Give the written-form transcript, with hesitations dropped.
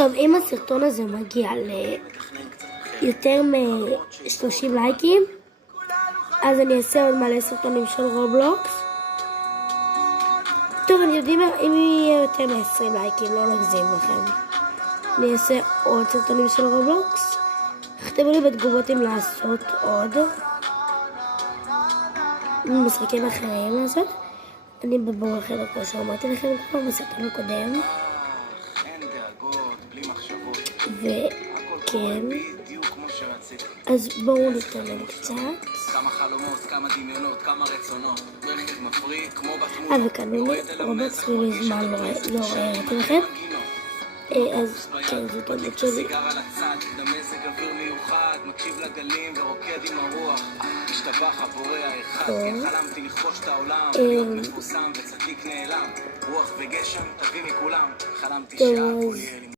טוב, אם הסרטון הזה מגיע ליותר מ-30 לייקים, אז אני אעשה עוד מלא סרטונים של רובלוקס. טוב, אני יודעים אם יהיה יותר מ-20 לייקים, לא נגזים לכם. אני אעשה עוד סרטונים של רובלוקס. תכתבו לי בתגובות אם לעשות עוד משחקים אחרים לעשות. אני בבור אחר כמו שאמרתי לכם כבר בסרטון הקודם. וכן, אז בואו נתאמן קצת. וקנו לי רובלוקס ומזמן לא ראיתי לכם. אז כן, זאת תולדות שלי. טוב,